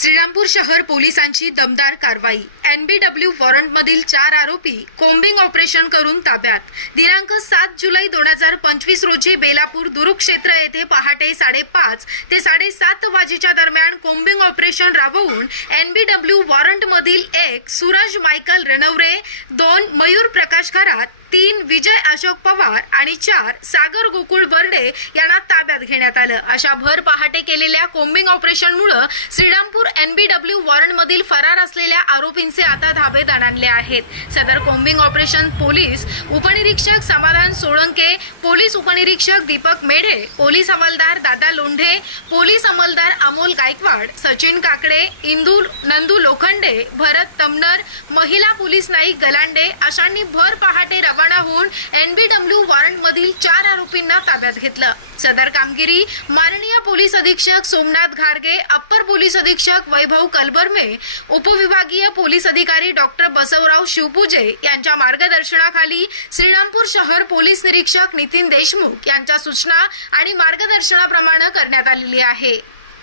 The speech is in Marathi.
श्रीरामपूर शहर पोलिसांची दमदार कारवाई एनबीडब्ल्यू वॉरंटमधील चार आरोपी कोम्बिंग ऑपरेशन करून ताब्यात दिनांक सात जुलै दोन हजार पंचवीस रोजी बेलापूर दुरुक्षेत्र येथे पहाटे साडेपाच ते साडेसात वाजेच्या दरम्यान कोम्बिंग ऑपरेशन राबवून एनबीडब्ल्यू वॉरंटमधील एक सूरज मायकल रेणवरे दोन मयूर प्रकाश खरात तीन विजय अशोक पवार आणि चार सागर गोकुळ बर्डे यांना ताब्यात घेण्यात आलं अशा भर पहाटे केलेल्या कोम्बिंग मुळे श्रीरामपूर एनबीडब्ल्यू वॉरंटमधील फरार असलेल्या आरोपींचे पोलिसांचे आता धावेत आणले आहेत सदर कोम्बिंग ऑपरेशन पोलीस उपनिरीक्षक समाधान सोळंके पोलीस उपनिरीक्षक दीपक मेढे पोलीस हवालदार दादा लोंढे पोलीस अंमलदार अमोल गायकवाड सचिन काकडे इंदूर लोखंडे भरत तमनर महिला पोलीस नाईक गलांडे अशांनी भर पहाटे रवाना होऊन एनबीडब्ल्यू मधील चार आरोपींना ताब्यात घेतलं सदर कामगिरी माननीय पोलीस अधीक्षक सोमनाथ घारगे अप्पर पोलीस अधीक्षक वैभव कलबर्मे उपविभागीय पोलीस अधिकारी डॉक्टर बसवराव शिवपूजे यांच्या मार्गदर्शनाखाली श्रीरामपूर शहर पोलीस निरीक्षक नितीन देशमुख यांच्या सूचना आणि मार्गदर्शनाप्रमाणे करण्यात आलेली आहे